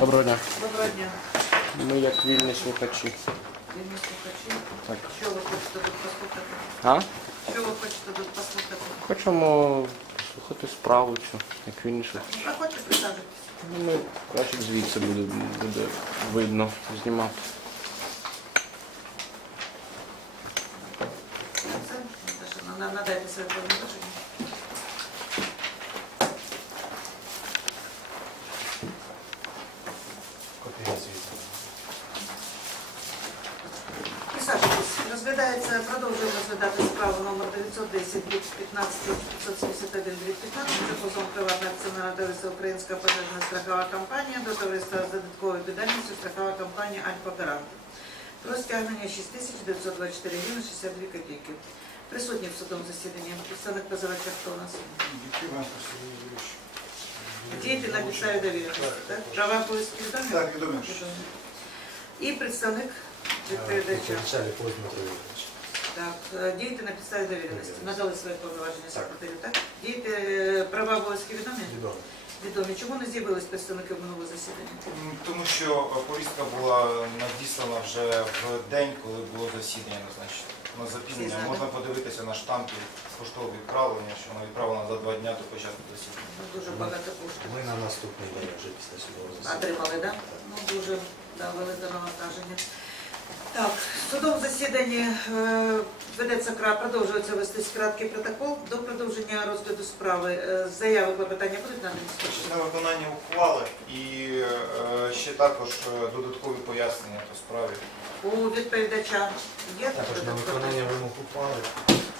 Доброго дня. Доброго дня. Ми як вільні слухачі. Вільні слухачі. Так. Що ви хочете тут послухати? А? Що ви хочете тут послухати? Хочемо слухати справу цю, як вільні слухачі. Проходьте, присаджуйтесь. Ну, Ми краще звідси буде, буде видно знімати. Все? Наташа, на- Надайте своє повноваження. Копія звіту. Присаджуйтесь. Розглядається, продовжуємо розглядати справу номер 910 15 571 15 за позовом приватного акціонера товариства Українська пожежна страхова компанія до товариства з додатковою відповідальністю страхова компанія Альфа Гарант. Про стягнення 6924 гривень 62 копійки. Присутні в судовому засіданні. Представник позивача хто у нас? Діти на підставі довіреності, так? Права повістки відомі? Так, відомі. Відомі. І представник відповідача. Вначале поздно Дмитро Юрійович. Так, е, діяти на підставі довіреності. Надали своє повноваження секретарю, так? Діяти е, права обов'язки відомі? Відомо. Відомі. Чому не з'явились представники минулого засідання? Тому що е, повістка була надіслана вже в день, коли було засідання назначено. На запізнення можна подивитися на штампі поштового відправлення, що вона відправлена за два дні до початку засідання. Ну, Дуже багато коштів. Ми на наступний день вже після судового засідання. Отримали, так? Ну, дуже да, велике навантаження. Так, в судовому засіданні е, ведеться кра, продовжується вестись краткий протокол до продовження розгляду справи. Е, заяви клопотання будуть надані? На виконання ухвали і е, ще також додаткові пояснення по справі. У відповідача є Також на виконання вимог ухвали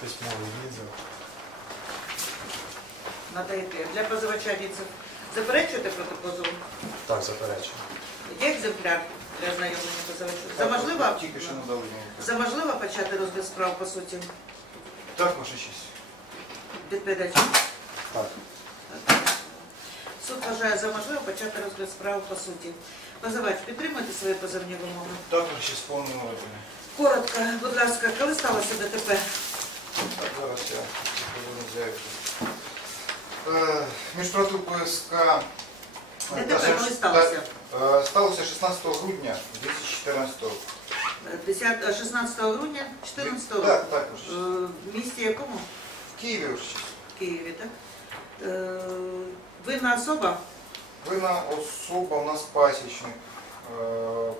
письмовий відзив. надаєте. Для позивача відзив. Заперечуєте проти позову? Так, заперечую. Є екземпляр для ознайомлення позивачу? За можливо, Тільки що надали мені. за можливо почати розгляд справ по суті Так, ваша честь. відповідача? Так. Суд вважає за можливо почати розгляд справи по суті. Позивач, підтримуйте свої позовні вимоги. Так, ваша честь, повному розумі. Коротко, будь ласка, коли сталося ДТП? Так, зараз я поверну заявку. Е, е, ДТП коли сталося? е, Сталося 16 грудня 2014 року. 10, 16 грудня 14 року. Так, так, Е. В місті якому? В Києві, честь. В Києві, так? Е, Винна особа? Винна особа у нас пасічник. Е,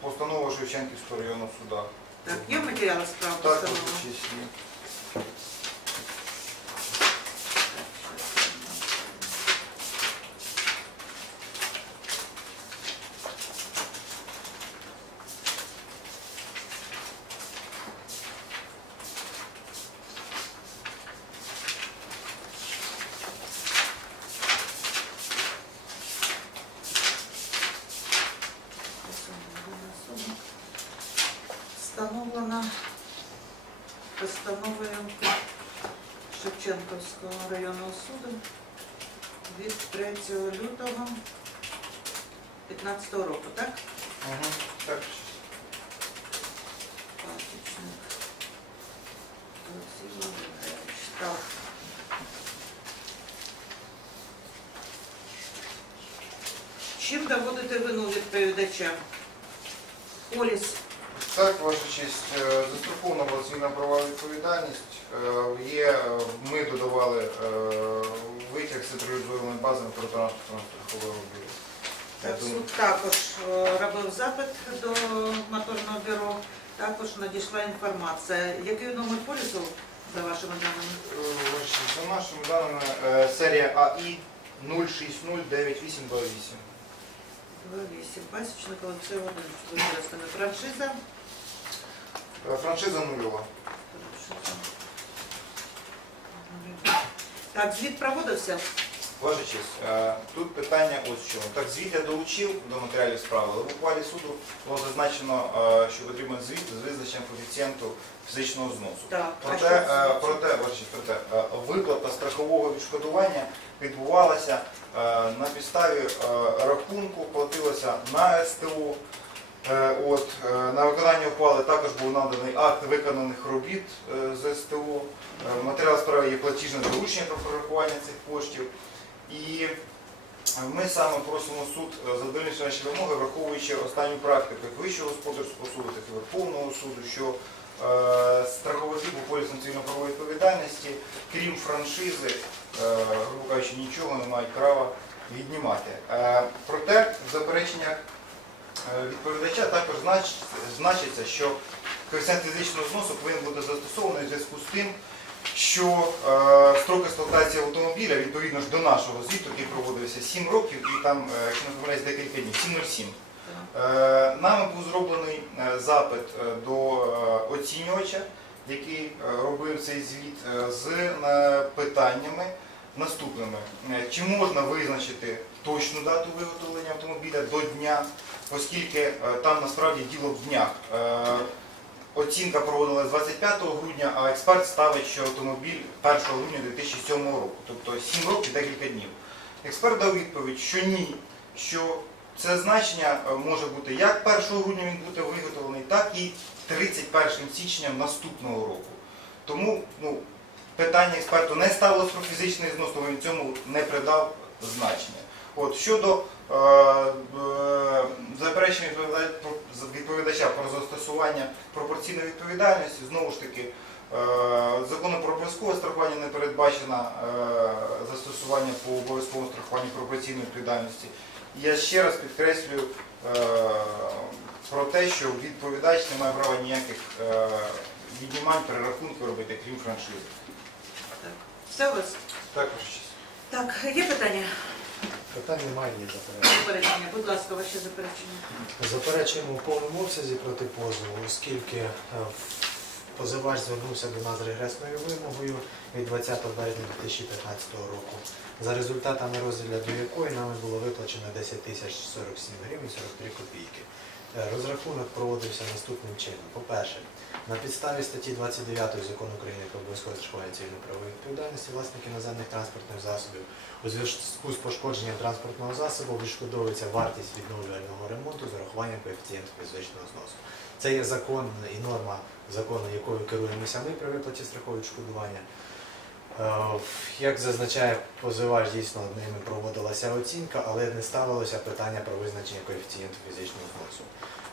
Постанова Шевченківського районного суда. Так, є матеріали справи Так, постанови? ваша честь. є. Встановлена постановою Шевченківського районного суду від 3 лютого 2015 року, так? Мгм. Так. Пасічник Олексій Володимирович. Так. Чим доводите вину відповідача? Поліс. Так, ваша честь, е, застрахована цивільна права відповідальність. Е, Є, е, ми додавали витяг з централізованої бази автотранспортного страхового бюро. Так, Суд також робив запит до моторного бюро, також надійшла інформація. Який номер полісу за вашими даними? за нашими даними серія АІ 0609828. 28. Пасічник Олексій Володимирович, використана франшиза. Е, Франшиза нульова. Так, звіт проводився. Ваша честь, е, тут питання ось чому. Так, звіт я долучив до матеріалів справи, але в ухвалі суду було зазначено, е, що потрібен звіт з визначенням коефіцієнту фізичного зносу. Так, Проте, проте, ваша честь, проте виплата страхового відшкодування відбувалася на підставі рахунку, платилося на СТО. Е, От, е, на виконання ухвали також був наданий акт виконаних робіт е, з СТО. Матеріал справи є платіжне доручення про прорахування цих коштів. І ми саме просимо суд задовольнити наші вимоги, враховуючи останню практику як Вищого господарського суду, так і Верховного суду, що страховики по полісам цивільно-правової відповідальності, крім франшизи, грубо кажучи, нічого не мають права віднімати. Проте в запереченнях відповідача також знач- значиться, що коефіцієнт фізичного зносу повинен бути застосований у зв'язку з тим, що е, строк експлуатації автомобіля, відповідно ж до нашого звіту, який проводився 7 років, і там, е, якщо не помиляюсь, декілька днів, 7.07. Е, Нами був зроблений е, запит е, до е, оцінювача, який е, робив цей звіт е, з е, питаннями наступними. Е, Чи можна визначити точну дату виготовлення автомобіля до дня, оскільки е, там насправді діло в днях. Е, Оцінка проводилась 25 грудня, а експерт ставить, що автомобіль 1 грудня 2007 року, тобто 7 років декілька днів. Експерт дав відповідь, що ні, що це значення може бути як 1 грудня він буде виготовлений, так і 31 січня наступного року. Тому ну, питання експерту не ставилось про фізичний знос, тому він цьому не придав значення. От щодо е, е, заперечення відповідача про застосування пропорційної відповідальності, знову ж таки, е, законом про обов'язкове страхування не передбачено е, застосування по обов'язковому страхуванню пропорційної відповідальності. Я ще раз підкреслюю е, про те, що відповідач не має права ніяких е, віднімань, перерахунків робити, крім франшизи. Так. Все у вас? Також щось. Так, є питання? Питань немає, ні заперечень. Заперечення. Будь ласка, ваше заперечення. Заперечуємо у повному обсязі проти позову, оскільки е, позивач звернувся до нас з регресною вимогою від 20 березня 2015 року, за результатами розгляду якої нами було виплачено 10 тисяч 47 гривень 43 копійки. Е, Розрахунок проводився наступним чином. По-перше, на підставі статті 29 закону України про обов'язкове страхування цивільно-правової відповідальності власників наземних транспортних засобів у зв'язку з пошкодженням транспортного засобу відшкодовується вартість відновлювального ремонту з урахуванням коефіцієнту фізичного зносу. Це є закон і норма закону, якою керуємося ми при виплаті страхового відшкодування. Е, Як зазначає позивач, дійсно ними проводилася оцінка, але не ставилося питання про визначення коефіцієнту фізичного зносу.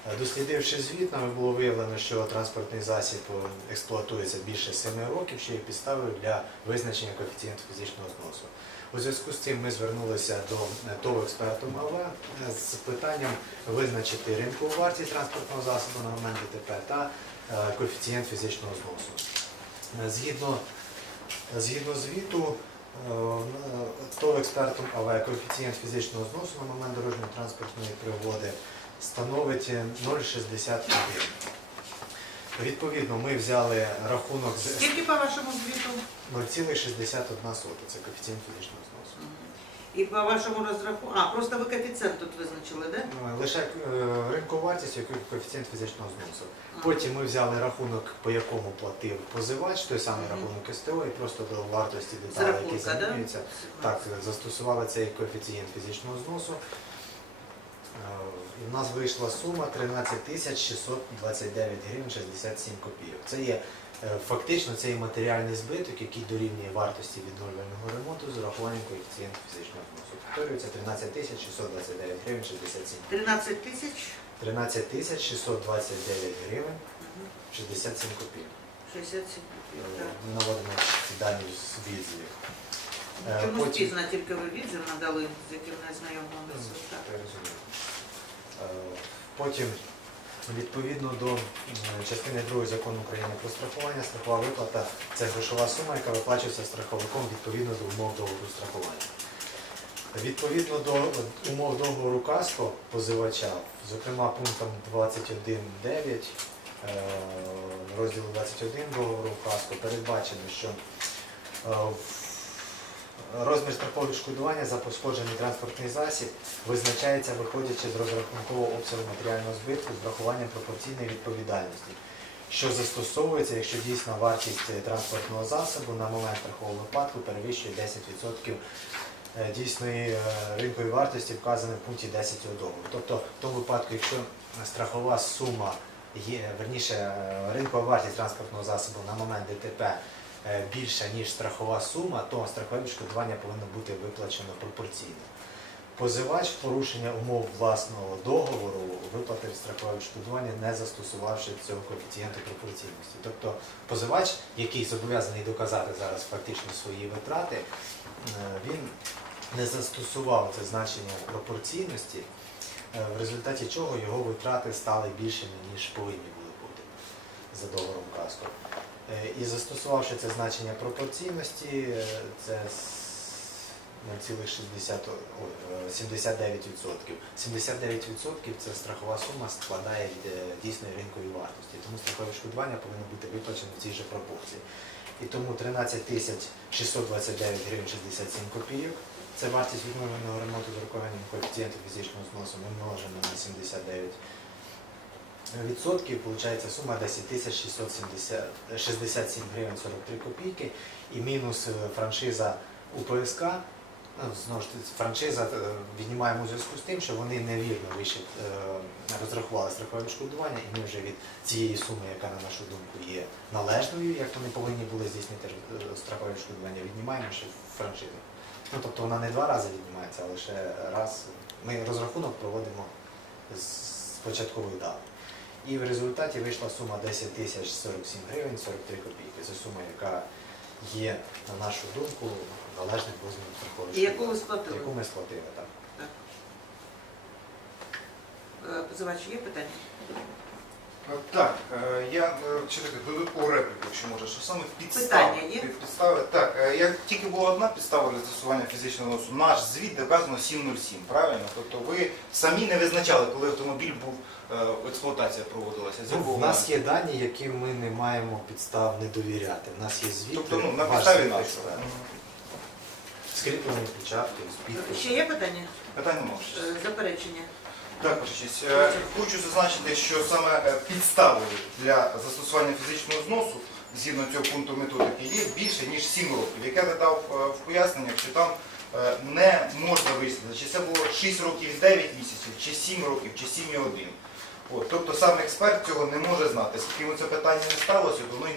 Е, Дослідивши звіт, нами було виявлено, що транспортний засіб е, експлуатується більше 7 років, що є підставою для визначення коефіцієнту фізичного зносу. У зв'язку з цим ми звернулися до ТОВ експерту МАВ е, з питанням визначити ринкову вартість транспортного засобу на момент ДТП та коефіцієнт фізичного зносу. Е, Згідно, згідно звіту, е, ТОВ експертом АВ коефіцієнт фізичного зносу на момент дорожньо-транспортної пригоди становить е, 0,61. Відповідно, ми взяли рахунок з Скільки по вашому звіту? 0,61 це коефіцієнт фізичного зносу. І по вашому розрахунку. А, просто ви коефіцієнт тут визначили, так? Ну, Лише е, ринкову вартість, який коефіцієнт фізичного зносу. Потім ми взяли рахунок, по якому платив позивач, той самий Мгм. рахунок СТО, і просто до вартості деталей, які рахунка, так? замінюються, так, застосували цей коефіцієнт фізичного зносу. Е, І в нас вийшла сума 13 тисяч 629 гривень 67 копійок. Це є е, фактично це є матеріальний збиток, який дорівнює вартості відновлювального ремонту з урахуванням коефіцієнту фізичного зносу. Повторюється 13 тисяч 629 гривень 67 13 тисяч 13 тисяч 629 гривень 67 копійок. 67 Е, Так. Наводимо ці дані з відзивів. Е, Чомусь потім- пізно тільки ви відзив надали, з яким не знайомилися. Так. Я розумію. Е, Потім, відповідно до частини 2 закону України про страхування, страхова виплата це грошова сума, яка виплачується страховиком відповідно до умов договору страхування. Відповідно до е, умов договору КАСКО позивача, зокрема пунктом 21.9 е, розділу 21 договору КАСКО передбачено, що е, в- розмір страхового відшкодування за пошкоджений транспортний засіб визначається виходячи з розрахункового обсягу матеріального збитку з врахуванням пропорційної відповідальності, що застосовується, якщо дійсна вартість е, транспортного засобу на момент страхового випадку перевищує 10% е, дійсної е, ринкової вартості, вказаної в пункті 10 цього договору. Тобто, в тому випадку, якщо страхова сума є, верніше, ринкова вартість транспортного засобу на момент ДТП більша, ніж страхова сума, то страхове відшкодування повинно бути виплачено пропорційно. позивач порушення умов власного договору виплатив страхове відшкодування, не застосувавши цього коефіцієнту пропорційності. Тобто позивач, який зобов'язаний доказати зараз фактично свої витрати, е, він не застосував це значення пропорційності, е, в результаті чого його витрати стали більшими, ніж повинні були бути за договором каско. Е, І застосувавши це значення пропорційності, е, це с- 0,60, ой, е, 79%. 79% це страхова сума складає е, дійсної ринкової вартості. Тому страхове відшкодування повинно бути виплачено в цій же пропорції. І тому 13 тисяч 629 гривень 67 копійок. Це вартість відновленого ремонту з урахуванням коефіцієнту фізичного зносу ми множимо на 79 відсотків, виходить сума 10 тисяч 667 гривень 43 копійки і мінус е, франшиза УПСК. Ну, знову ж таки, франшиза е, віднімаємо у зв'язку з тим, що вони невірно вище е, розрахували страхове відшкодування, і ми вже від цієї суми, яка на нашу думку є належною, як вони повинні були здійснити е, страхове відшкодування, віднімаємо ще франшизу. Ну, тобто вона не два рази віднімається, а лише раз. Ми розрахунок проводимо з початкової дати. І в результаті вийшла сума 10 тисяч 47 гривень 43 копійки. Це сума, яка є, на нашу думку, належним розміром І яку ви сплатили? яку ми сплатили. Так. Е, Позивач, є питання? Е, Так, е, я ще таке додаткову репліку, якщо може, що саме підстави. Є? Підстави, так, е, як тільки була одна підстава для застосування фізичного носу, наш звіт доказано 707, правильно? Тобто ви самі не визначали, коли автомобіль був, експлуатація проводилася. з Ну, нас є дані, яким ми не маємо підстав не довіряти. У нас є звіти, Тобто ну, на підставі звіт, нашого. скріплені печатки, з. Ще є питання? Питання немає. Е, Заперечення? Так, ваша честь. Е, Хочу зазначити, що саме е, підставою для застосування фізичного зносу згідно цього пункту методики є більше ніж 7 років. Як я додав е, в поясненнях, що там не можна висловити, чи це було 6 років і 9 місяців, чи 7 років, чи 7 і 1. От, тобто сам експерт цього не може знати. Скільки це питання не сталося, то воно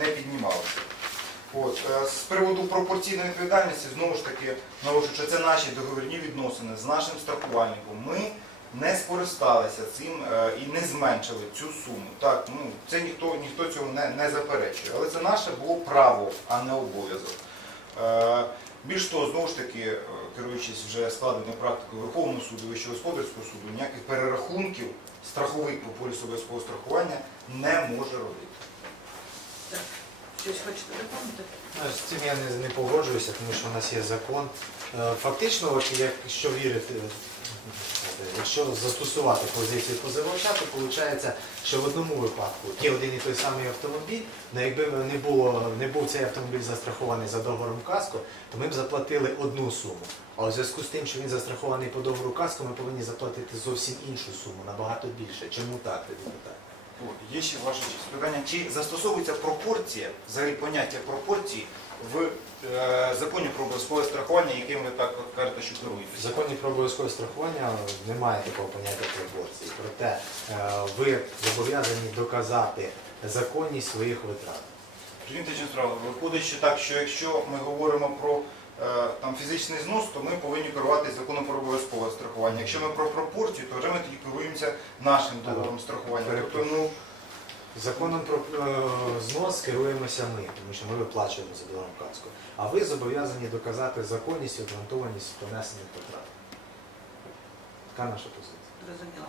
не, піднімалося. От, з приводу пропорційної відповідальності, знову ж таки, наголошую, що це наші договірні відносини з нашим страхувальником. Ми не скористалися цим е, і не зменшили цю суму. Так, ну це ніхто ніхто цього не, не заперечує. Але це наше було право, а не обов'язок. Е, більш того, знову ж таки, е, керуючись вже складеною практикою Верховного суду, Вищого господарського суду, ніяких перерахунків страховик по полісу обов'язкового страхування не може робити. Так. Щось хочете доповнити? Ну, З цим я не, не погоджуюся, тому що у нас є закон. Фактично, от якщо вірити, якщо застосувати позицію позивача, то виходить, що в одному випадку є один і той самий автомобіль, але якби не, було, не був цей автомобіль застрахований за договором каско, то ми б заплатили одну суму. А у зв'язку з тим, що він застрахований по договору каско, ми повинні заплатити зовсім іншу суму, набагато більше. Чому так? От, Є ще честь питання, чи застосовується пропорція, взагалі поняття пропорції в е, законі про обов'язкове страхування, яким ви так кажете, що В законі про обов'язкове страхування немає такого поняття пропорцій. Проте е, ви зобов'язані доказати законність своїх витрат. Справа. Виходить, що так, що якщо ми говоримо про е, там, фізичний знос, то ми повинні керуватися законом про обов'язкове страхування. Якщо ми про пропорцію, то вже ми тоді керуємося нашим договором страхування. Тобто, ну, Законом про е, знос керуємося ми, тому що ми виплачуємо за договором каско. А ви зобов'язані доказати законність і обґрунтованість понесених витрат. Така наша позиція. Зрозуміло.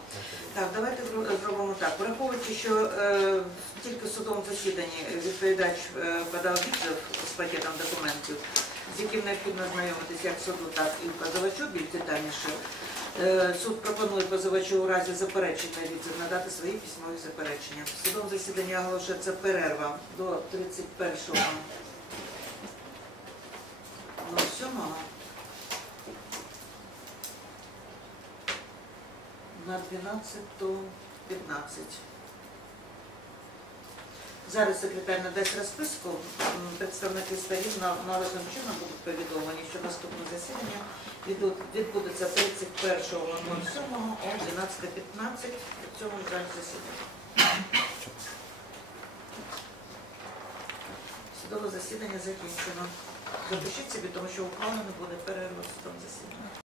Так, давайте зро- зробимо так. Враховуючи, що е, тільки в судовому засіданні відповідач е, подав відзив з пакетом документів, з яким необхідно знайомитися як суду, так і позивачу більш детальніше. Е, суд пропонує позивачу у разі заперечення від надати свої письмові заперечення. Судом засідання оголошується перерва до 31 07 на 12.15. Зараз секретар надасть розписку. Представники сторін на- належним чином будуть повідомлені, що наступне засідання відбудеться 31.07 о 12.15 в цьому ж залі засідання. Судове засідання закінчено. Запишіть собі, тому що ухвалено буде перерва в судовому засіданні.